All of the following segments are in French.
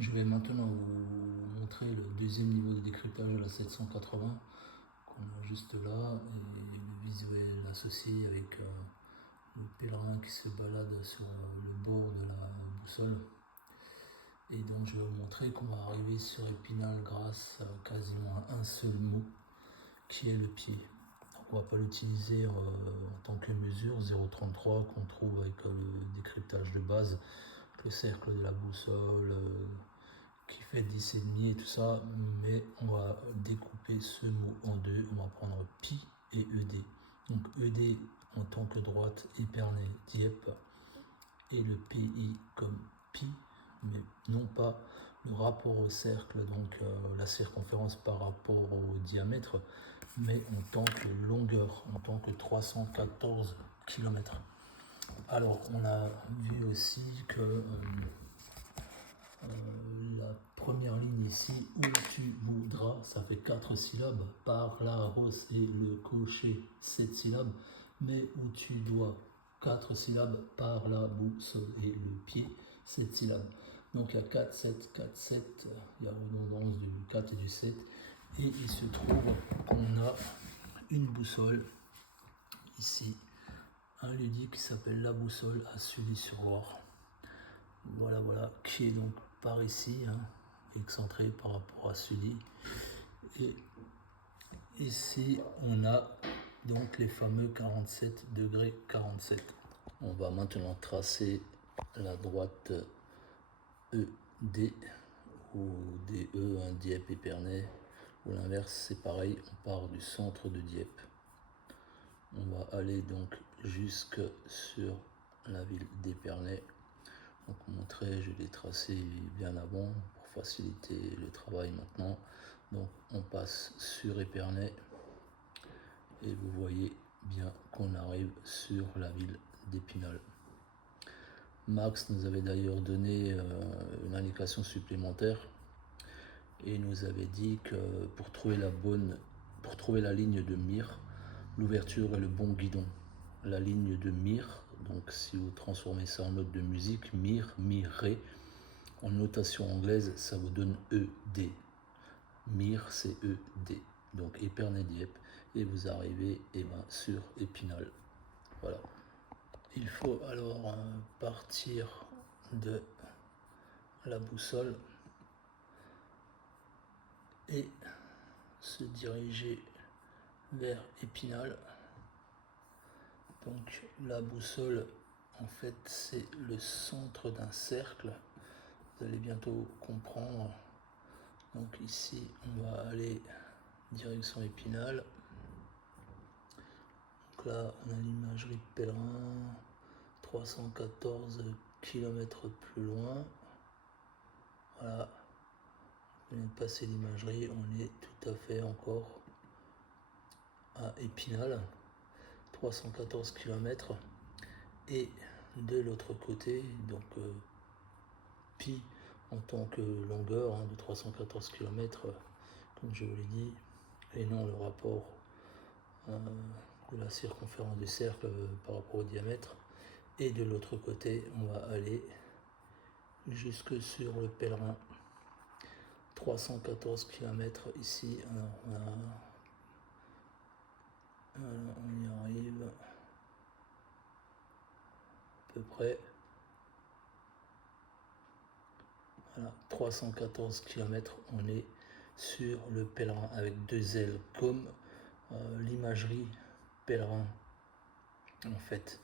Je vais maintenant vous montrer le deuxième niveau de décryptage de la 780 qu'on a juste là et le visuel associé avec le pèlerin qui se balade sur le bord de la boussole. Et donc je vais vous montrer qu'on va arriver sur Épinal grâce à quasiment un seul mot qui est le pied. Donc on va pas l'utiliser en tant que mesure 0,33 qu'on trouve avec le décryptage de base, le cercle de la boussole qui fait 10,5 et tout ça, mais on va découper ce mot en deux. On va prendre pi et ed. Donc ed en tant que droite, Épernay, Dieppe, et le pi comme pi, mais non pas le rapport au cercle, donc la circonférence par rapport au diamètre, mais en tant que longueur, en tant que 314 km. Alors on a vu aussi que la première ligne ici, où tu voudras, ça fait 4 syllabes, par la rosse et le cocher 7 syllabes, mais où tu dois 4 syllabes, par la boussole et le pied 7 syllabes. Donc il y a 4, 7, 4, 7, il y a redondance du 4 et du 7, et il se trouve qu'on a une boussole ici, un lieu-dit qui s'appelle la boussole à Sully-sur-Loire. Voilà, qui est donc par ici, excentré par rapport à Sully. Et ici, on a donc les fameux 47 degrés 47. On va maintenant tracer la droite ED ou DE, un Dieppe Épernay, ou l'inverse, c'est pareil, on part du centre de Dieppe. On va aller donc jusque sur la ville d'Épernay. Donc montrer, je l'ai tracé bien avant pour faciliter le travail maintenant. Donc on passe sur Épernay et vous voyez bien qu'on arrive sur la ville d'Épinal. Max nous avait d'ailleurs donné une indication supplémentaire et nous avait dit que pour trouver la ligne de mire, l'ouverture est le bon guidon. La ligne de mire, donc si vous transformez ça en note de musique, mire, ré, en notation anglaise, ça vous donne ED. Mire, c'est ED. Donc Épernay-Dieppe, et vous arrivez sur Épinal. Voilà. Il faut alors partir de la boussole et se diriger vers Épinal. Donc la boussole, en fait, c'est le centre d'un cercle. Vous allez bientôt comprendre. Donc ici, on va aller direction Épinal. Donc là, on a l'imagerie de pèlerin, 314 km plus loin. Voilà. On vient de passer l'imagerie, on est tout à fait encore à Épinal, 314 km. Et de l'autre côté, donc pi en tant que longueur de 314 km, comme je vous l'ai dit, et non le rapport de la circonférence du cercle par rapport au diamètre. Et de l'autre côté, on va aller jusque sur le pèlerin, 314 km ici. Alors, on y arrive à peu près. Voilà, 314 km, on est sur le pèlerin avec deux ailes, comme l'imagerie pèlerin en fait.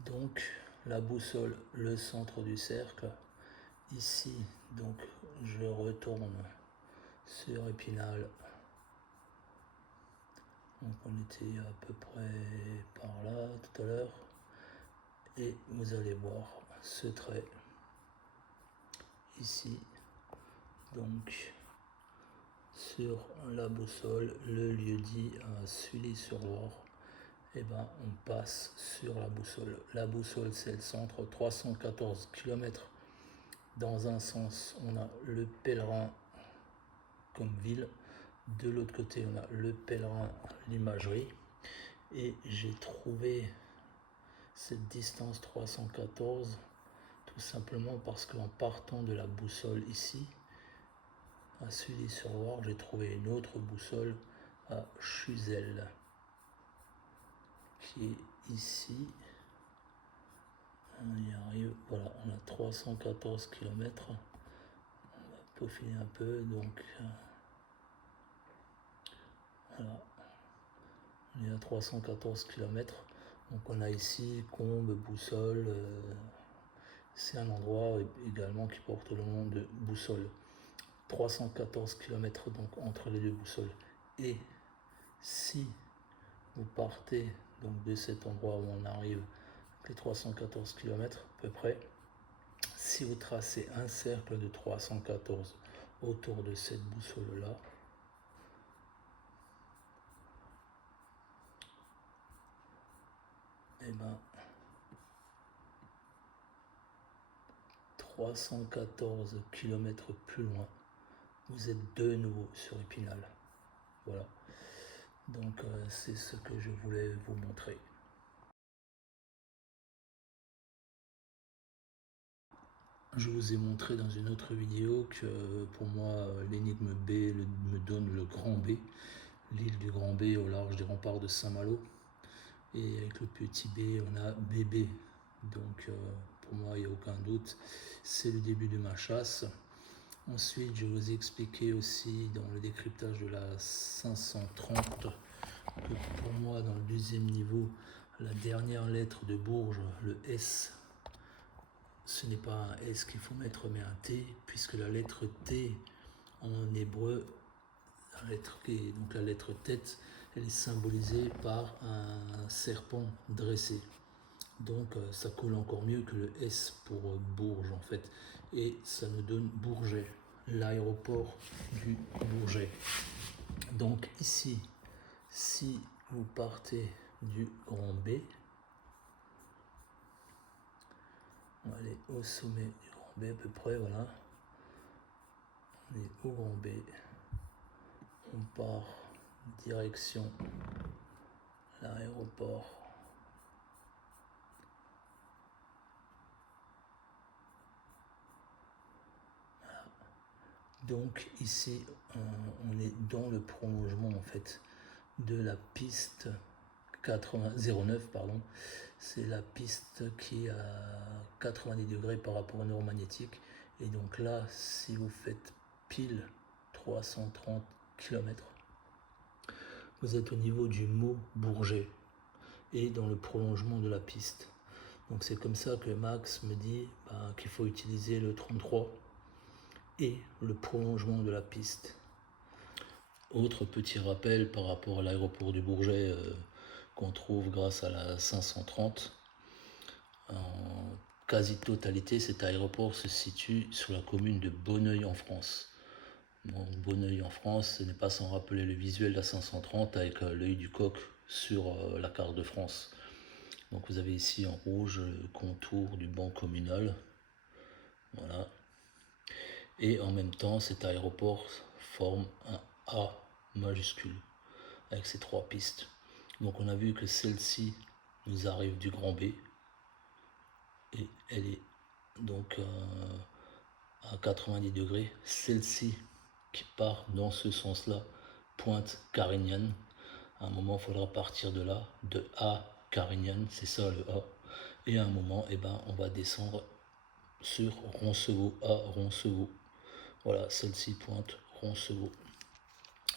Donc la boussole, le centre du cercle. Ici, donc je retourne sur Épinal. Donc on était à peu près par là tout à l'heure. Et vous allez voir ce trait ici. Donc sur la boussole, le lieu-dit à Sully-sur-Loire, on passe sur la boussole. La boussole, c'est le centre, 314 km. Dans un sens, on a le pèlerin comme ville. De l'autre côté, on a le pèlerin, l'imagerie. Et j'ai trouvé cette distance 314 Tout simplement parce qu'en partant de la boussole ici, à Sully-sur-Loire, j'ai trouvé une autre boussole à Chuzel, qui est ici. On y arrive, voilà, on a 314 km. On va peaufiner un peu, donc voilà, on est à 314 km. Donc on a ici Combes, Boussole, c'est un endroit également qui porte le nom de Boussole. 314 km donc entre les deux boussoles. Et si vous partez donc de cet endroit où on arrive, les 314 km à peu près, si vous tracez un cercle de 314 autour de cette boussole là, et ben 314 km plus loin, vous êtes de nouveau sur Épinal. Voilà, donc c'est ce que je voulais vous montrer. Je vous ai montré dans une autre vidéo que pour moi l'énigme B me donne le Grand B, l'île du Grand B au large des remparts de Saint-Malo, et avec le petit B on a BB, donc pour moi il n'y a aucun doute, c'est le début de ma chasse. Ensuite je vous ai expliqué aussi dans le décryptage de la 530 que pour moi dans le deuxième niveau, la dernière lettre de Bourges, le S, ce n'est pas un S qu'il faut mettre mais un T, puisque la lettre T en hébreu, la lettre T, donc la lettre tête, elle est symbolisée par un serpent dressé. Donc ça colle encore mieux que le S pour Bourges en fait. Et ça nous donne Bourget, l'aéroport du Bourget. Donc ici, si vous partez du Grand B, on va aller au sommet du Grand B à peu près, voilà. On est au Grand B. On part direction l'aéroport. Voilà. Donc ici, on est dans le prolongement en fait de la piste 09, pardon. C'est la piste qui est à 90 degrés par rapport au nord magnétique. Et donc là, si vous faites pile 330 km, vous êtes au niveau du mot Bourget et dans le prolongement de la piste. Donc c'est comme ça que Max me dit qu'il faut utiliser le 33 et le prolongement de la piste. Autre petit rappel par rapport à l'aéroport du Bourget qu'on trouve grâce à la 530. En quasi-totalité, cet aéroport se situe sur la commune de Bonneuil en France. Bon, Bonneuil en France, ce n'est pas sans rappeler le visuel de la 530 avec l'œil du coq sur la carte de France. Donc vous avez ici en rouge le contour du banc communal. Voilà. Et en même temps, cet aéroport forme un A majuscule avec ces trois pistes. Donc on a vu que celle-ci nous arrive du Grand B et elle est donc à 90 degrés. Celle-ci qui part dans ce sens-là, pointe Carignan. À un moment, il faudra partir de là, de A Carignan, c'est ça le A. Et à un moment, on va descendre sur Roncevaux, à Roncevaux. Voilà, celle-ci pointe Roncevaux.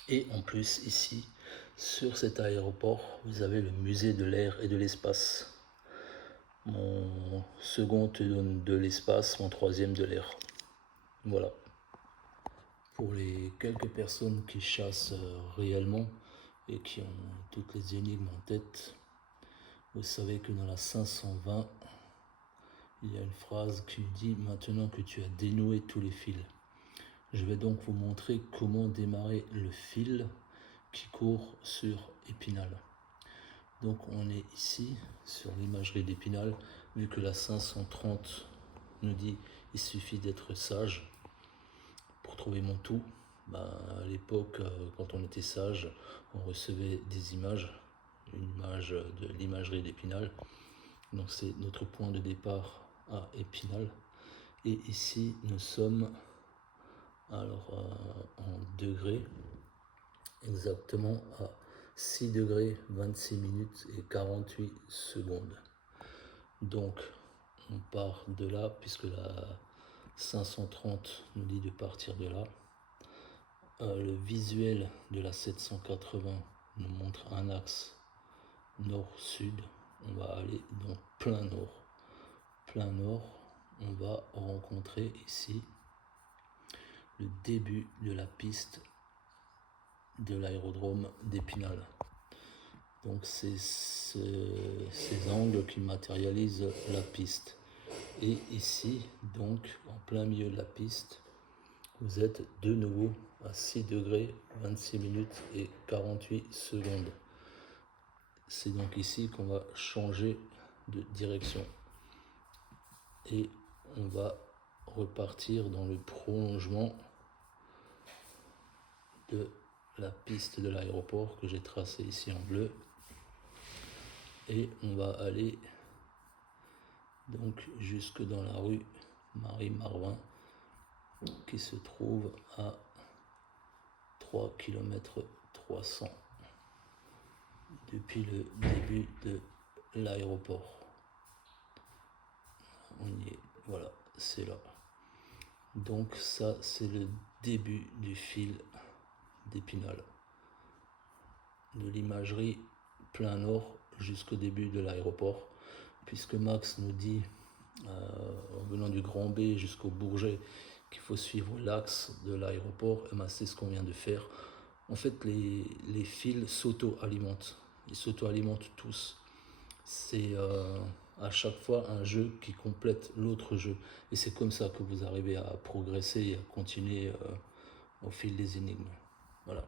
Et en plus, ici, sur cet aéroport, vous avez le musée de l'air et de l'espace. Mon second te donne de l'espace, mon troisième de l'air. Voilà. Pour les quelques personnes qui chassent réellement et qui ont toutes les énigmes en tête, vous savez que dans la 520, il y a une phrase qui dit « Maintenant que tu as dénoué tous les fils ». Je vais donc vous montrer comment démarrer le fil qui court sur Épinal. Donc on est ici sur l'imagerie d'Épinal, vu que la 530 nous dit il suffit d'être sage pour trouver mon tout. À l'époque, quand on était sage, on recevait des images, une image de l'imagerie d'Épinal. Donc c'est notre point de départ à Épinal. Et ici, nous sommes alors en degrés, exactement à 6 degrés 26 minutes et 48 secondes. Donc on part de là, puisque la 530 nous dit de partir de là. Le visuel de la 780 nous montre un axe nord-sud. On va aller donc plein nord. Plein nord, on va rencontrer ici le début de la piste de l'aérodrome d'Épinal. Donc c'est ces angles qui matérialisent la piste. Et ici, donc en plein milieu de la piste, vous êtes de nouveau à 6 degrés 26 minutes et 48 secondes. C'est donc ici qu'on va changer de direction. Et on va repartir dans le prolongement de la piste de l'aéroport que j'ai tracée ici en bleu. Et on va aller donc jusque dans la rue Marie-Marvin qui se trouve à 3 km 300 depuis le début de l'aéroport. On y est, voilà, c'est là. Donc ça, c'est le début du fil d'Épinal. De l'imagerie plein nord jusqu'au début de l'aéroport, puisque Max nous dit, en venant du Grand B jusqu'au Bourget, qu'il faut suivre l'axe de l'aéroport. Et ben, c'est ce qu'on vient de faire. En fait, les fils s'auto-alimentent. Ils s'auto-alimentent tous. C'est à chaque fois un jeu qui complète l'autre jeu. Et c'est comme ça que vous arrivez à progresser et à continuer au fil des énigmes. Voilà.